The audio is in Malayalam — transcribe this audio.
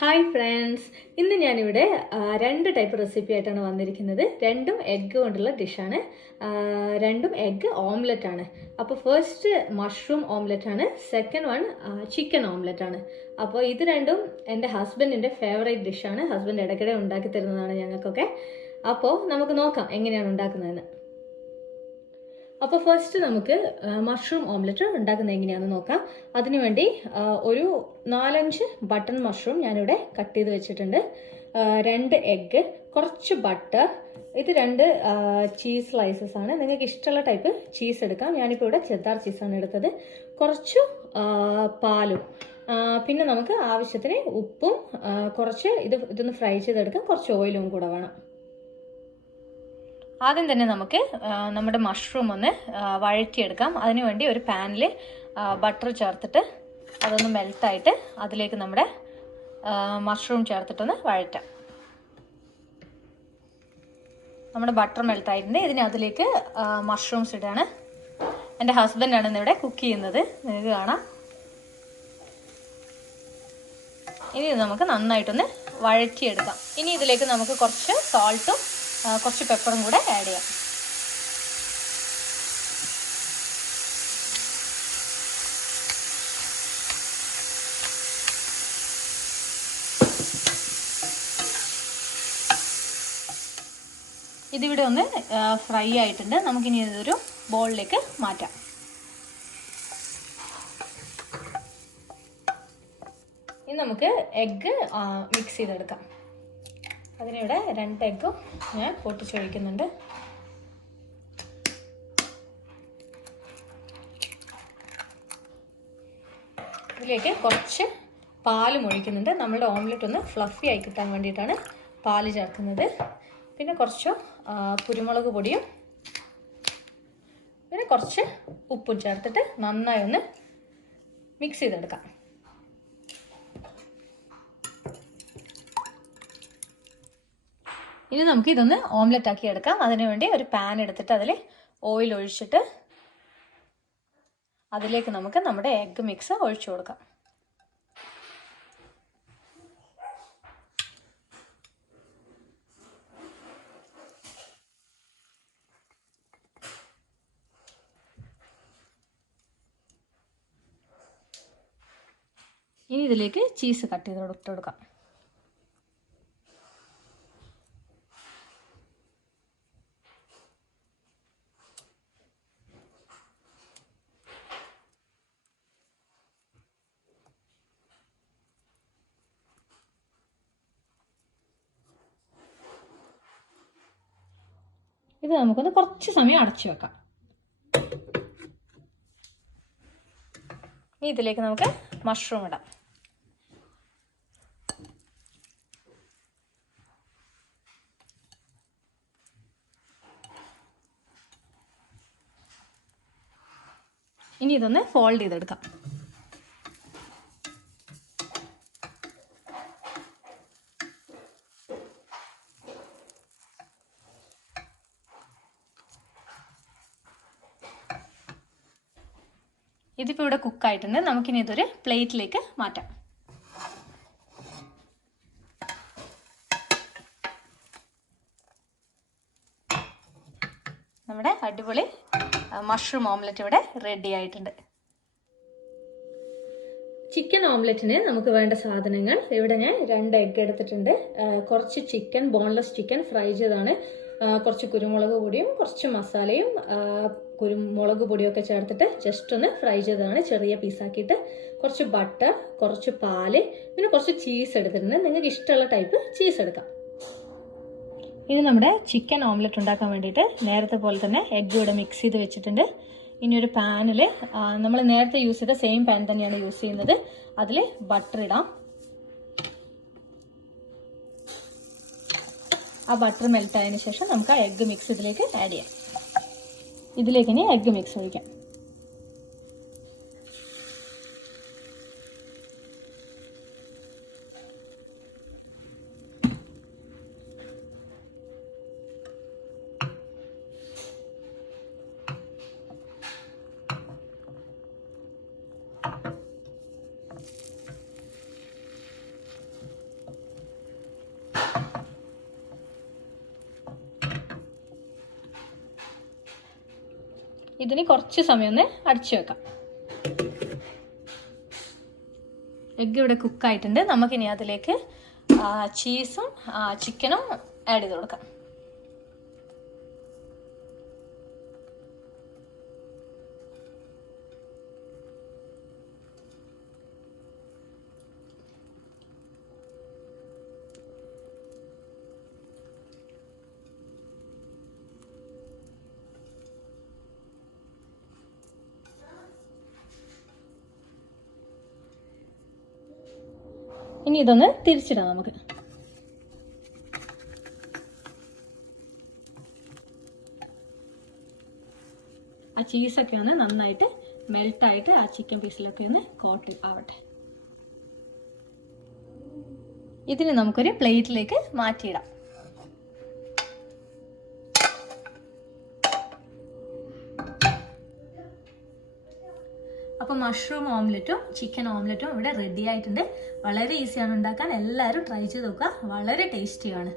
ഹായ് ഫ്രണ്ട്സ്, ഇന്ന് ഞാനിവിടെ രണ്ട് ടൈപ്പ് റെസിപ്പി ആയിട്ടാണ് വന്നിരിക്കുന്നത്. രണ്ടും എഗ്ഗ് കൊണ്ടുള്ള ഡിഷാണ്. രണ്ടും എഗ്ഗ് ഓംലെറ്റ് ആണ്. അപ്പോൾ ഫസ്റ്റ് മഷ്റൂം ഓംലെറ്റ് ആണ്, സെക്കൻഡ് വൺ ചിക്കൻ ഓംലെറ്റ് ആണ്. അപ്പോൾ ഇത് രണ്ടും എൻ്റെ ഹസ്ബൻഡിൻ്റെ ഫേവറേറ്റ് ഡിഷാണ്. ഹസ്ബൻഡ് ഇടയ്ക്കിടെ ഉണ്ടാക്കി തരുന്നതാണ് ഞങ്ങൾക്കൊക്കെ. അപ്പോൾ നമുക്ക് നോക്കാം എങ്ങനെയാണ് ഉണ്ടാക്കുന്നതെന്ന്. അപ്പോൾ ഫസ്റ്റ് നമുക്ക് മഷ്റൂം ഓംലെറ്റ് ഉണ്ടാക്കുന്നത് എങ്ങനെയാണെന്ന് നോക്കാം. അതിനുവേണ്ടി ഒരു 4-5 ബട്ടൺ മഷ്റൂം ഞാനിവിടെ കട്ട് ചെയ്ത് വെച്ചിട്ടുണ്ട്. 2 എഗ്ഗ്, കുറച്ച് ബട്ടർ, ഇത് 2 ചീസ് സ്ലൈസസ് ആണ്. നിങ്ങൾക്ക് ഇഷ്ടമുള്ള ടൈപ്പ് ചീസ് എടുക്കാം. ഞാനിപ്പോൾ ഇവിടെ ചെദ്ദാർ ചീസാണ് എടുത്തത്. കുറച്ച് പാലും, പിന്നെ നമുക്ക് ആവശ്യത്തിന് ഉപ്പും, കുറച്ച് ഇതൊന്ന് ഫ്രൈ ചെയ്തെടുക്കാം. കുറച്ച് ഓയിലും കൂടെ വേണം. ആദ്യം തന്നെ നമുക്ക് നമ്മുടെ മഷ്റൂം ഒന്ന് വഴറ്റിയെടുക്കാം. അതിനുവേണ്ടി ഒരു പാനിൽ ബട്ടർ ചേർത്തിട്ട് അതൊന്ന് മെൽട്ടായിട്ട് അതിലേക്ക് നമ്മുടെ മഷ്റൂം ചേർത്തിട്ടൊന്ന് വഴറ്റാം. നമ്മുടെ ബട്ടർ മെൽട്ടായിട്ടുണ്ട്. അതിലേക്ക് മഷ്റൂംസ് ഇടാണ്. എൻ്റെ ഹസ്ബൻഡാണ് ഇന്നിവിടെ കുക്ക് ചെയ്യുന്നത്, നിങ്ങൾക്ക് കാണാം. ഇനി ഇത് നമുക്ക് നന്നായിട്ടൊന്ന് വഴറ്റിയെടുക്കാം. ഇനി ഇതിലേക്ക് നമുക്ക് കുറച്ച് സോൾട്ടും കുറച്ച് പെപ്പറും കൂടെ ആഡ് ചെയ്യാം. ഇതിവിടെ ഒന്ന് ഫ്രൈ ആയിട്ടുണ്ട്. നമുക്കിനി ഇതൊരു ബൗളിലേക്ക് മാറ്റാം. ഇനി നമുക്ക് എഗ്ഗ് മിക്സ് ചെയ്തെടുക്കാം. അതിനിവിടെ 2 എഗ്ഗും ഞാൻ പൊട്ടിച്ചൊഴിക്കുന്നുണ്ട്. ഇതിലേക്ക് കുറച്ച് പാലും ഒഴിക്കുന്നുണ്ട്. നമ്മളുടെ ഓംലെറ്റ് ഒന്ന് ഫ്ലഫി ആയി കിട്ടാൻ വേണ്ടിയിട്ടാണ് പാല് ചേർക്കുന്നത്. പിന്നെ കുറച്ച് കുരുമുളക് പൊടിയും പിന്നെ കുറച്ച് ഉപ്പും ചേർത്തിട്ട് നന്നായി ഒന്ന് മിക്സ് ചെയ്തെടുക്കാം. ഇനി നമുക്ക് ഇതൊന്ന് ഓംലെറ്റ് ആക്കി എടുക്കാം. അതിനുവേണ്ടി ഒരു പാൻ എടുത്തിട്ട് അതിൽ ഓയിൽ ഒഴിച്ചിട്ട് അതിലേക്ക് നമുക്ക് നമ്മുടെ എഗ്ഗ് മിക്സ് ഒഴിച്ചു കൊടുക്കാം. ഇനി ഇതിലേക്ക് ചീസ് കട്ട് ചെയ്ത് കൊടുക്കാം. ഇത് നമുക്കൊന്ന് കുറച്ച് സമയം അടച്ചു വെക്കാം. ഇനി ഇതിലേക്ക് നമുക്ക് മഷ്റൂം ഇടാം. ഇനി ഇതൊന്ന് ഫോൾഡ് ചെയ്തെടുക്കാം. ഇതിപ്പോൾ ഇവിടെ കുക്കായിട്ടുണ്ട്. നമുക്കിനി ഇതൊരു പ്ലേറ്റിലേക്ക് മാറ്റാം. നമ്മുടെ അടിപൊളി മഷ്റൂം ഓംലെറ്റ് ഇവിടെ റെഡി ആയിട്ടുണ്ട്. ചിക്കൻ ഓംലെറ്റിന് നമുക്ക് വേണ്ട സാധനങ്ങൾ ഇവിടെ ഞാൻ 2 എഗ്ഗ് എടുത്തിട്ടുണ്ട്. കുറച്ച് ചിക്കൻ, ബോൺലെസ് ചിക്കൻ ഫ്രൈ ചെയ്താണ്. കുറച്ച് കുരുമുളക് പൊടിയും കുറച്ച് മസാലയും കുരുമുളക് പൊടിയൊക്കെ ചേർത്തിട്ട് ജസ്റ്റ് ഒന്ന് ഫ്രൈ ചെയ്തതാണ്, ചെറിയ പീസാക്കിയിട്ട്. കുറച്ച് ബട്ടർ, കുറച്ച് പാല്, പിന്നെ കുറച്ച് ചീസ് എടുത്തിട്ടുണ്ട്. നിങ്ങൾക്ക് ഇഷ്ടമുള്ള ടൈപ്പ് ചീസ് എടുക്കാം. ഇത് നമ്മുടെ ചിക്കൻ ഓംലെറ്റ് ഉണ്ടാക്കാൻ വേണ്ടിയിട്ട് നേരത്തെ പോലെ തന്നെ എഗ്ഗ് ഇവിടെ മിക്സ് ചെയ്ത് വെച്ചിട്ടുണ്ട്. ഇനി ഒരു പാനിൽ നമ്മൾ നേരത്തെ യൂസ് ചെയ്ത സെയിം പാൻ തന്നെയാണ് യൂസ് ചെയ്യുന്നത്. അതിൽ ബട്ടർ ഇടാം. ആ ബട്ടർ മെൽറ്റ് ആയതിനു ശേഷം നമുക്ക് ആ എഗ്ഗ് മിക്സ് ഇതിലേക്ക് ആഡ് ചെയ്യാം. ഇതിലേക്ക് ഇനി എഗ്ഗ് മിക്സ് ഒഴിക്കാം. ഇതിന് കുറച്ച് സമയം ഒന്ന് അടച്ചു വെക്കാം. എഗ്ഗ് ഇവിടെ കുക്കായിട്ടുണ്ട്. നമുക്കിനി അതിലേക്ക് ചീസും ചിക്കനും ആഡ് ചെയ്ത് കൊടുക്കാം. ഇനി ഇതൊന്ന് തിരിച്ചിടാം നമുക്ക്. ആ ചീസൊക്കെ ഒന്ന് നന്നായിട്ട് മെൽട്ടായിട്ട് ആ ചിക്കൻ പീസിലൊക്കെ ഒന്ന് കോട്ട് ആവട്ടെ. ഇതിന് നമുക്കൊരു പ്ലേറ്റിലേക്ക് മാറ്റിയിടാം. അപ്പോൾ മഷ്റൂം ഓംലെറ്റും ചിക്കൻ ഓംലെറ്റും ഇവിടെ റെഡി ആയിട്ടുണ്ട്. വളരെ ഈസിയാണ് ഉണ്ടാക്കാൻ. എല്ലാവരും ട്രൈ ചെയ്ത് നോക്കുക. വളരെ ടേസ്റ്റിയാണ്.